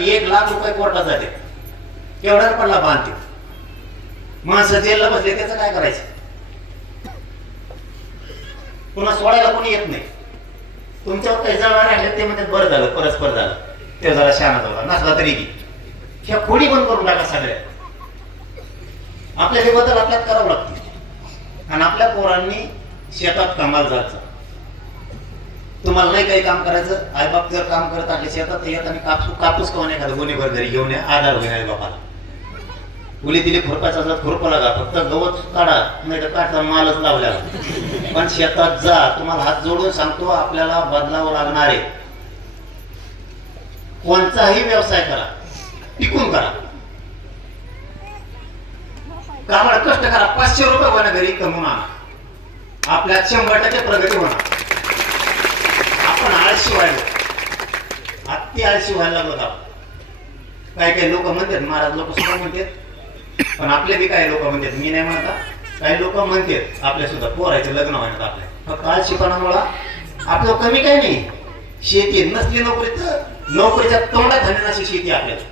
एक लाख रुपये कोर्टात जाते. एवढा पडला बांधते माणसं जेलला बसले त्याचं काय करायचं? पुन्हा सोडायला कोणी येत नाही. तुमच्यावर काही जवळ राहिले ते म्हणतात बरं झालं परस्पर झालं. ते जरा शाणा झाला नसला तरी की ह्या खोडी बंद करून टाका सगळ्या. आपल्या हे बदल आपल्यात करावं लागते आणि आपल्या पोरांनी शेतात कामाला जायचं. तुम्हाला नाही काही काम करायचं आईबाप जर काम करत असले शेतात येत आणि कापूस कापूस करून एखादं गुन्हेगार घरी घेऊन आधार होईल आईबापाला मुली दिली खुरपाचा जर खुरप लागा फक्त गवत काढा नाही तर काढता मालच लावल्या पण शेतात जा तुम्हाला हात जोडून सांगतो आपल्याला बदलावं लागणार आहे. कोणताही व्यवसाय करा टिकून करा. कामाला कष्ट करा पाचशे रुपये होणार घरी कमवून आणा. आपल्या शंभर टक्के प्रगती होणार. आळशी व्हायला अति आळशी व्हायला लागलो काही काही लोक म्हणतात महाराज लोक सुद्धा म्हणतात. पण आपले बी काही लोक म्हणतात मी नाही म्हणता काही लोक म्हणतात आपल्या सुद्धा पोरायचे लग्न म्हणतात आपल्या फक्त आळशीपणामुळं. आपलं कमी काही नाही. शेती नसली नोकरी तर नोकरीच्या तोंडात अशी शेती आपल्याला.